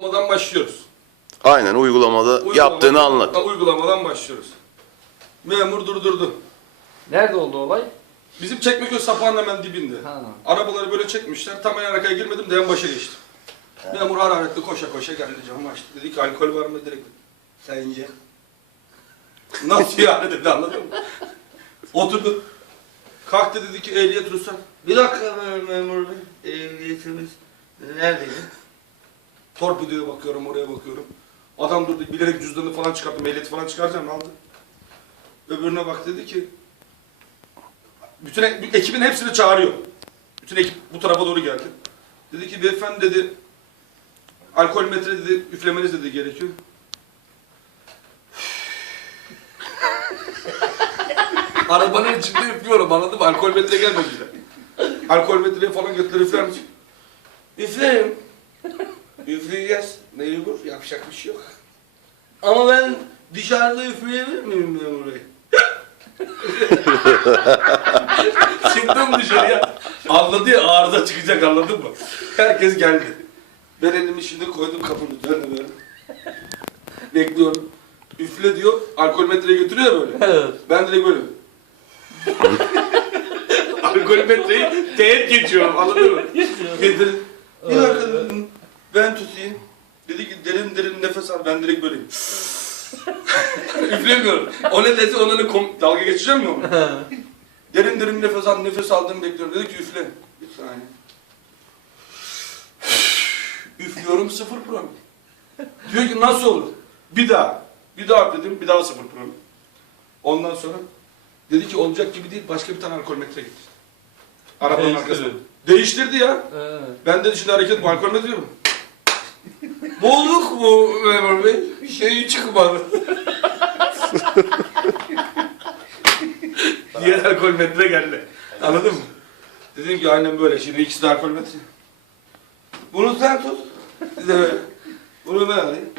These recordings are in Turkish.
Uygulamadan başlıyoruz. Aynen uygulamada Uygulamadan- yaptığını anlat. Uygulamadan başlıyoruz. Memur durdurdu. Nerede oldu olay? Bizim Çekmeköy sapağının hemen dibinde. Ha. Arabaları böyle çekmişler. Tam en arkaya girmedim de en başa geçtim. Memur hararetli koşa koşa geldi camı açtı. Dedi ki alkol var mı direkt. Sence? Nasıl yani dedi anladın mı? Oturdu. Kalktı dedi ki ehliyet ruhsat. Bir dakika mem- memur bey. Ehliyetimiz neredeydi? Torpidoya bakıyorum, oraya bakıyorum. Adam durdu, bilerek cüzdanını falan çıkarttım, ehliyeti falan çıkaracağım, aldı. Öbürüne bak dedi ki, bütün e- ekibin hepsini çağırıyor. Bütün ekip bu tarafa doğru geldi. Dedi ki, beyefendi dedi, alkol metre dedi, üflemeniz dedi gerekiyor. Arabanın içinde üflüyorum anladın mı? Alkol metre gelmedi bile. Alkol metreye falan götürür üfler misin? Üflerim. Üfleyeceğiz. Mecbur. Yapacak bir şey yok. Ama ben dışarıda üfleyebilir miyim memur bey? Çıktım dışarıya. Anladı ya arıza çıkacak anladın mı? Herkes geldi. Ben elimi şimdi koydum kapının üzerine böyle. Bekliyorum. Üfle diyor. Alkol metreye götürüyor ya böyle. Evet. Ben direkt böyle. Alkol metreyi teğet geçiyorum anladın mı? Getirin. Bir dakika. Ben tutayım. Dedi ki derin derin nefes al. Ben direkt böyleyim. Üflemiyorum. O ne dese ona ne kom- dalga geçeceğim mi onu? Derin derin nefes al, nefes aldım bekliyorum. Dedi ki üfle. Bir saniye. Üflüyorum sıfır problem. Diyor ki nasıl olur? Bir daha. Bir daha dedim, bir daha sıfır problem. Ondan sonra dedi ki olacak gibi değil, başka bir tane alkol metre getir. Arabanın Değiştirdi. arkasına. Değiştirdi ya. Evet. Ben de şimdi hareket bu alkol metre mi? Bulduk mu memur bey? Bir şey çıkmadı. Diğer alkol metre geldi. Anladın mı? Dedim ki aynen böyle. Şimdi ikisi de alkol metre. Bunu sen tut. Bir de böyle. Bunu ben alayım.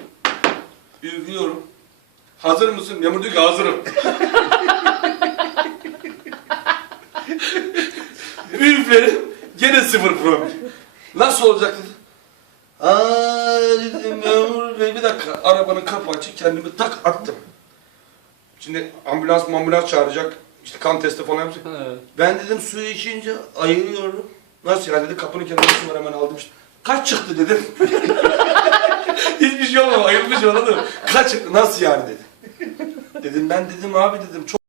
Üflüyorum. Hazır mısın? Memur diyor ki hazırım. Üflerim. Gene sıfır problem. Nasıl olacak dedi. Aa dedim memur bey bir dakika. Arabanın kapı açık kendimi tak attım. Şimdi ambulans ambulans çağıracak. İşte kan testi falan yapacak. Evet. Ben dedim su içince ayılıyorum. Nasıl ya dedi kapının kenarında su var hemen aldım işte. Kaç çıktı dedim. Hiçbir şey olmadı ayılmış anladın mı? Kaç çıktı nasıl yani dedi. Dedim ben dedim abi dedim çok